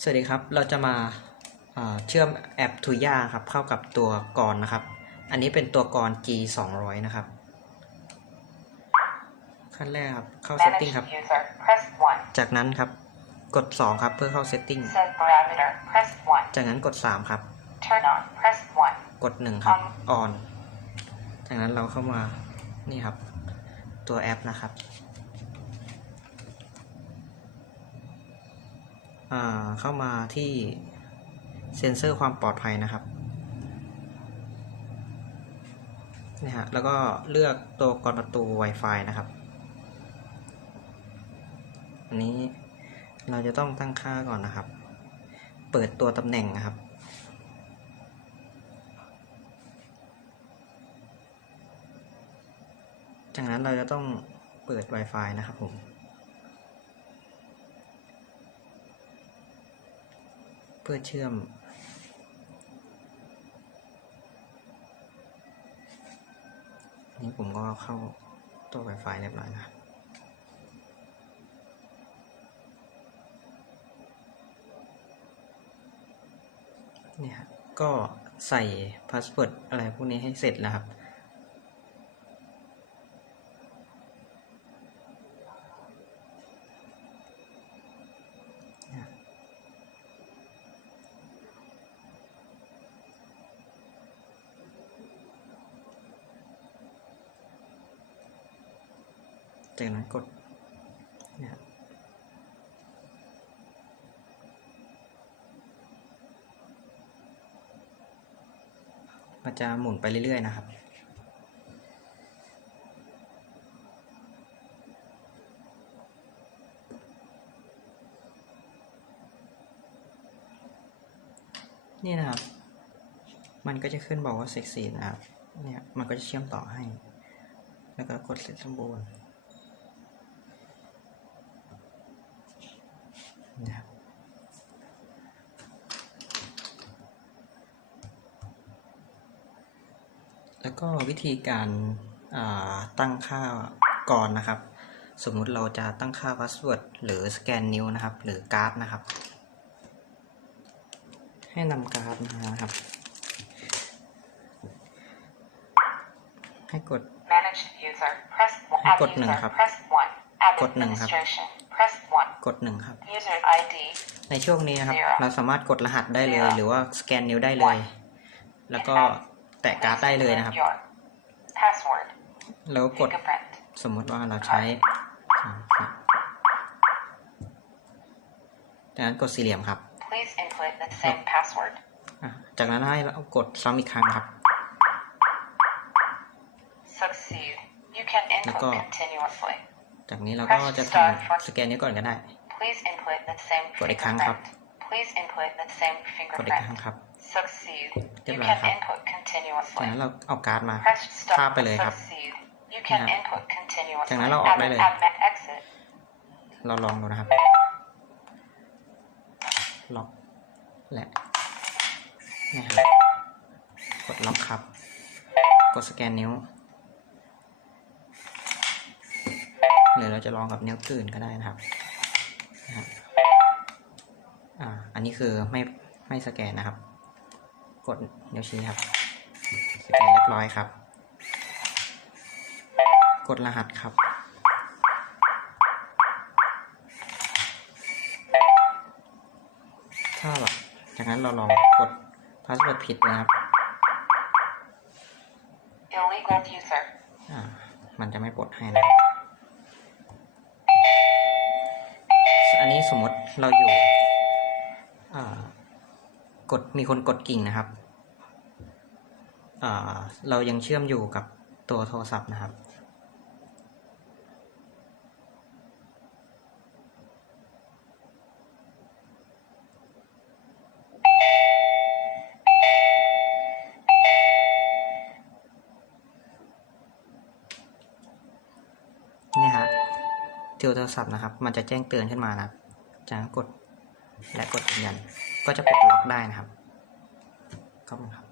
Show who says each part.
Speaker 1: สวัสดีครับ เราจะมาเอ่อเชื่อมแอป Tuya ครับเข้ากับตัวกรนะครับ อันนี้เป็นตัวกร G 200นะครับ ขั้นแรกครับ เข้า Setting ครับ
Speaker 2: Manage user, press 1.
Speaker 1: จากนั้นครับ กด 2 ครับเพื่อเข้า Setting
Speaker 2: Set parameter, press 1.
Speaker 1: จากนั้นกด 3 ครับ
Speaker 2: Turn on, press 1.
Speaker 1: กด 1 ครับ On จากนั้นเราเข้ามา นี่ครับ ตัวแอปนะครับ อ่า เข้ามาที่เซ็นเซอร์ความปลอดภัยนะครับนี่ฮะแล้วก็เลือกตัวกรประตู Wi-Fi นะครับ อันนี้เราจะต้องตั้งค่าก่อนนะครับ เปิดตัวตำแหน่งนะครับ จากนั้นเราจะต้องเปิด Wi-Fi นะครับผม พื่อเชื่อม นี่ผมก็เข้าตัว Wi-Fi เรียบร้อยนะเนี่ยครับก็ใส่พาสเวิร์ดอะไรพวกนี้ให้เสร็จแล้วครับ จากนั้นกดเนี่ยครับมันจะหมุนไปเรื่อยๆนะครับนี่นะครับ มันก็จะขึ้นบอกว่าเซ็กซี่นะครับ เนี่ย มันก็จะเชื่อมต่อให้ แล้วก็กดเสร็จสมบูรณ์นะครับ แล้วก็วิธีการอ่าตั้งค่าก่อนนะครับ สมมุติเราจะตั้งค่าพาสเวิร์ดหรือสแกนนิ้วนะครับ หรือการ์ดนะครับ ให้นำการ์ดมานะครับ ให้กด
Speaker 2: Manage user, press 1.
Speaker 1: ให้
Speaker 2: Add
Speaker 1: กดหนึ่ง
Speaker 2: user,
Speaker 1: ครับ
Speaker 2: press 1. Add
Speaker 1: กดหนึ่งครับ
Speaker 2: administration, press 1.
Speaker 1: กดหนึ่งครับ
Speaker 2: User ID,
Speaker 1: ในช่วงนี้นะครับ
Speaker 2: Zero
Speaker 1: เราสามารถกดรหัสได้เลย
Speaker 2: Zero
Speaker 1: หรือว่าสแกนนิ้วได้เลย แล้วก็แตะการ์ดได้เลยนะครับ
Speaker 2: your password,
Speaker 1: แล้วก็กด
Speaker 2: fingerprint.
Speaker 1: สมมติว่าเราใช้สามสิบจากนั้นกดสี่เหลี่ยมครับ
Speaker 2: Please input the same password.
Speaker 1: อะจากนั้นให้เรากดซ้ำอีกครั้งครับ
Speaker 2: Succeed. You can input
Speaker 1: Nako.
Speaker 2: continuously.
Speaker 1: จากนี้เราก็จะทำสแกนนิ้วก่อนก็ได้
Speaker 2: Please input the same
Speaker 1: กดอีกครั้งครับ
Speaker 2: fingerprint. Please input the same
Speaker 1: กดอีกครั้ง
Speaker 2: fingerprint.
Speaker 1: ครับ
Speaker 2: Succeed.
Speaker 1: Tiếp
Speaker 2: You
Speaker 1: lại
Speaker 2: can
Speaker 1: ครับ
Speaker 2: input
Speaker 1: จาก
Speaker 2: continuously.
Speaker 1: นั้นเราเอาการ์ดมา
Speaker 2: Press
Speaker 1: ข้าม
Speaker 2: stop
Speaker 1: ไปเลยครับ
Speaker 2: succeed. You can
Speaker 1: เนี่ย
Speaker 2: input continuously.
Speaker 1: จากนั้นเราออกได้เลย
Speaker 2: Add- add- exit.
Speaker 1: เราลองดูนะครับ ล็อกและนะครับกดล็อกครับ กดสแกนนิ้ว หรือเราจะลองกับนิ้วอื่นก็ได้นะครับนะครับอ่าอันนี้คือไม่ไม่สแกนนะครับ กดนิ้วชี้ครับ สแกนเรียบร้อยครับ กดรหัสครับถ้าแบบจากนั้นเราลองกดพาสเวิร์ดผิดนะครับ
Speaker 2: Illegal user.
Speaker 1: อ่ามันจะไม่ปลดให้นะครับ นนี้สมมติเราอยู่กดมีคนกดกิ่งนะครับ เรายังเชื่อมอยู่กับตัวโทรศัพท์นะครับ นี่ฮะ โทรศัพท์นะครับ มันจะแจ้งเตือนขึ้นมานะครับจากนั้นกดและกดยืนยัน ก็จะปลดล็อกได้นะครับขอบคุณครับ